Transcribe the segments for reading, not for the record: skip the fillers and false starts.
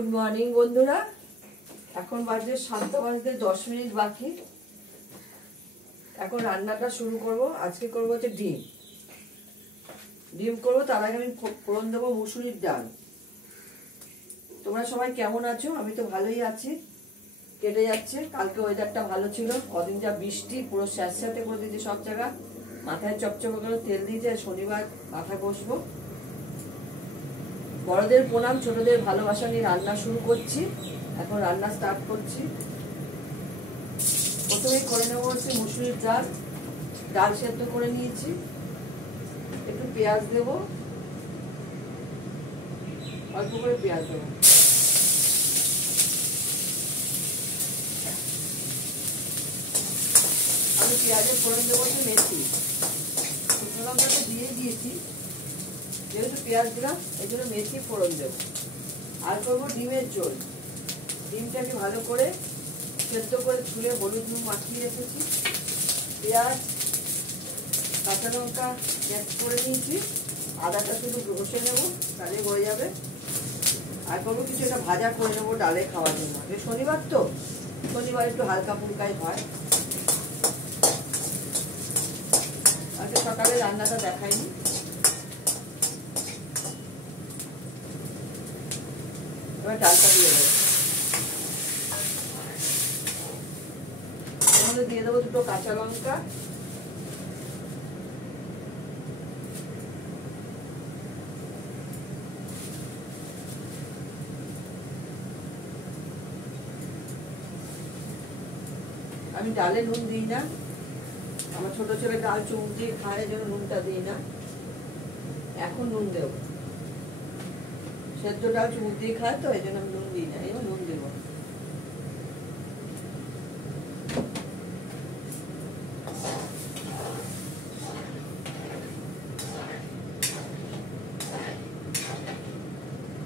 Good morning बंधुरा এখন বাজে 7টা বাজতে 10 মিনিট বাকি। এখন রান্নাটা শুরু করব। আজকে করব হচ্ছে ডিম করব। তার আগে আমি ফোড়ন দেব মুসুরির ডাল। তোমরা সবাই কেমন আছো? আমি তো ভালোই আছি, কেটে যাচ্ছে। কালকে ওয়েদারটা ভালো ছিল, কদিন যা বৃষ্টি পুরো স্যাঁতস্যাঁতে করে দিয়েছে সব জায়গা। মাথায় চকচকে করে তেল দিয়েছে। শনিবার মাথা ঘষবো। বড়দের প্রণাম, ছোটদের ভালোবাসা নিয়ে রান্না শুরু করছি। এখন রান্না স্টার্ট করছি। প্রথমেই করে নেবো হচ্ছে মুসুরির ডাল। ডাল সেদ্ধ করে নিয়েছি। একটু পেঁয়াজ দেব, অল্প করে পেঁয়াজ দেবো। আমি পেঁয়াজের ফোড়ন দেবো হচ্ছে মেথি। শুকনো লঙ্কাটা দিয়ে দিয়েছি, যেহেতু পেঁয়াজ দিলাম এই জন্য মেথি ফোড়ন দেবো। আর করবো ডিমের ঝোল। ডিমটাকে ভালো করে সেদ্ধ করে ছুলে হলুদ নুন মাখিয়ে রেখেছি। পেঁয়াজ কাঁচা লঙ্কা পেস্ট করে নিয়েছি। আদাটা শুধু ঘষে নেবো, তাহলে হয়ে যাবে। আর করবো কিছু একটা ভাজা করে নেবো ডালে খাওয়ার জন্য। শনিবার তো, শনিবার একটু হালকা ফুলকাই হয়। আজকে সকালে রান্নাটা দেখাইনি। এবার ডালটা দিয়ে দেবো। এর মধ্যে দিয়ে দেবো দুটো কাঁচা লঙ্কা, আমি ডালে নুন দিই না। আমার ছোট ছেলে ডাল চুমুক দিয়ে খায়, জন্য নুনটা দিই না। এখন নুন দেবো। সেদ্ধ ডাল চুমুক দিয়ে খায় তো, এই জন্য আমি নুন দিই না। এবার নুন দেবো।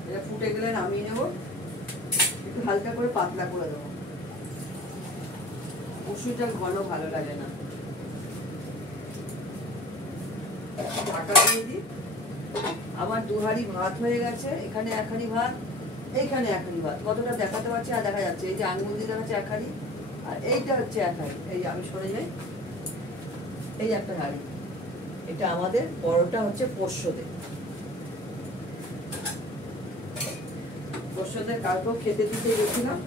এটা ফুটে গেলে নামিয়ে নেবো। একটু হালকা করে পাতলা করে দেবো। মুসুরিটা ঘন ভালো লাগে না। ঢাকা দিয়ে দিই। আমার 2 হাঁড়ি ভাত হয়ে গেছে। এখানে 1 হাঁড়ি ভাত, এইখানে 1 হাঁড়ি ভাত। কতটা দেখাতে পারছি আর দেখা যাচ্ছে, এই যে আঙুল দিয়ে দেখাচ্ছে 1 হাঁড়ি, আর এইটা হচ্ছে 1 হাঁড়ি। এই আমি সরে যাই, এই একটা হাঁড়ি। এটা আমাদের বড়টা হচ্ছে পোষ্যদের। পোষ্যদের কালকেও খেতে দিতে গেছিলাম।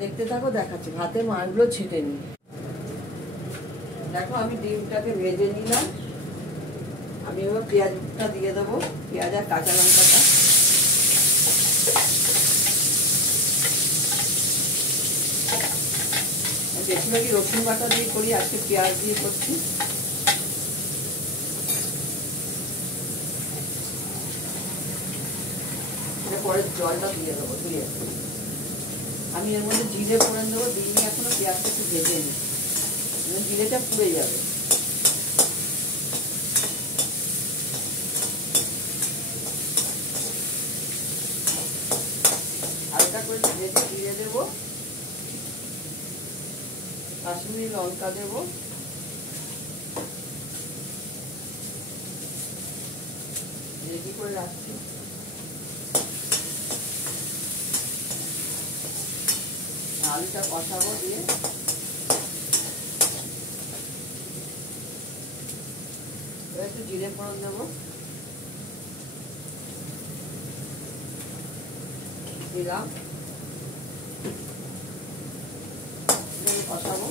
দেখতে থাকো, দেখাচ্ছি। ভাতের মানগুলো ছেটে নিই। দেখো আমি ডিমটাকে ভেজে নিলাম। আমি এবার পেঁয়াজটা দিয়ে দেবো, পেঁয়াজ আর কাঁচা লঙ্কাটা। বেশিরভাগই রসুন বাটা দিয়ে করি, আজকে পেঁয়াজ দিয়ে করছি। পরে জলটা দিয়ে দেবো ধুয়ে। আমি এর মধ্যে জিরে ফোড়ন দেবো, দিইনি এখনো। পেঁয়াজটা একটু ভেজে নিই, জিরেটা পুড়ে যাবে। হালকা করে ভেজে জিরে দেবো, কাশ্মীরি লঙ্কা দেবো, রেডি করে রাখছি। আলুটা কষাবো, দিয়ে একটু জিরে ফোড়ন দেবো, দিলাম, কষাবো।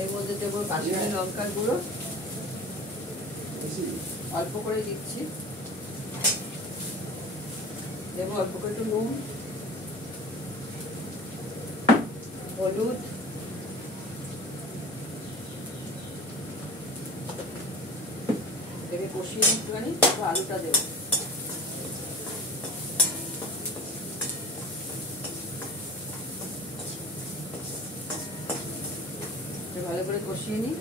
এর মধ্যে দেবো কাশ্মীরি লঙ্কার গুঁড়ো, অল্প করে দিচ্ছি। দেবো অল্প করে একটু নুন, হলুদ, দেবে কষিয়ে একটুখানি। আলুটা দেবো। ভালো করে কষিয়ে নিই।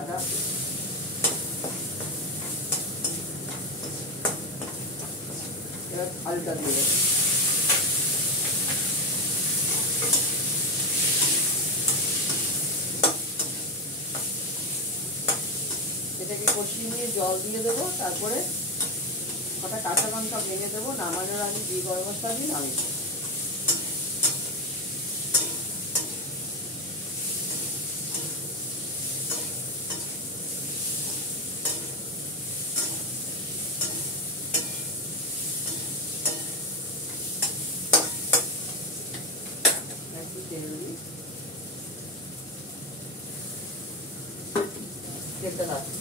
আদা, এবার আলুটা দিয়ে দেবো। এটাকে কষিয়ে নিয়ে জল দিয়ে দেবো, তারপরে কটা কাঁচা লঙ্কা ভেঙে দেবো, নামানোর আগে ঘি গরম মশলা দিয়ে নামিয়ে দেবো। একটু তেল দিই, তেলটা লাগবে।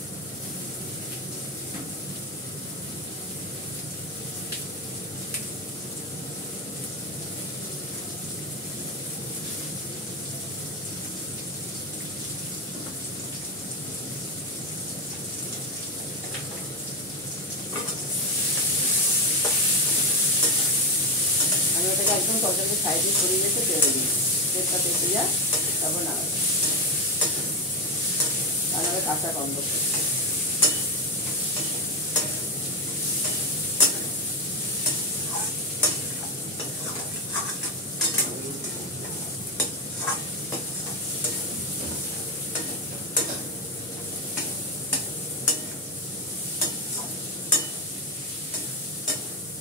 আমি ওটাকে একদম তরকারিকে সাইডে সরিয়ে রেখে তেলে দিই, তেলটা তেতে যায়, তারপর নামাবো, তাহলে কাঁচা গন্ধ।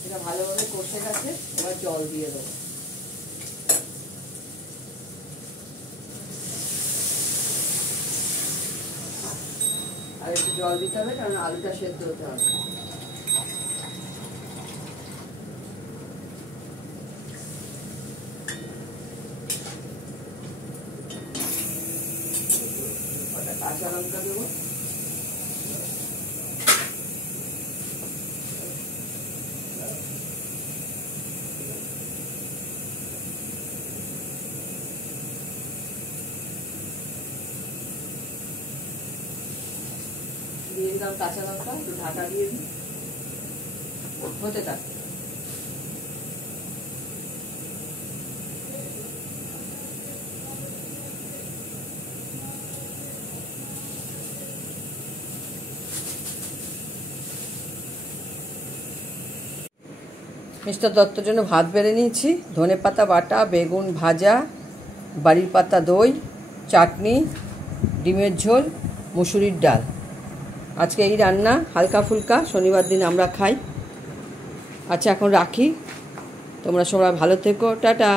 এটা ভালোভাবে কষে গেছে, এবার জল দিয়ে দেবো। আর একটু জল দিতে হবে, কারণ আলুটা সেদ্ধ হতে হবে। কাঁচা লঙ্কা দেবো, দিয়ে দিলাম কাঁচা লঙ্কা, একটু ঢাকা দিয়ে দিই, হতে থাকে। মিস্টার দত্তর জন্য ভাত বেড়ে নিয়েছি, ধনেপাতা বাটা, বেগুন ভাজা, বাড়ির পাতা দই, চাটনি, ডিমের ঝোল, মুসুরির ডাল। আজকে এই রান্না, হালকা ফুলকা, শনিবার দিন আমরা খাই। আচ্ছা, এখন রাখি, তোমরা সবাই ভালো থেকো, টাটা।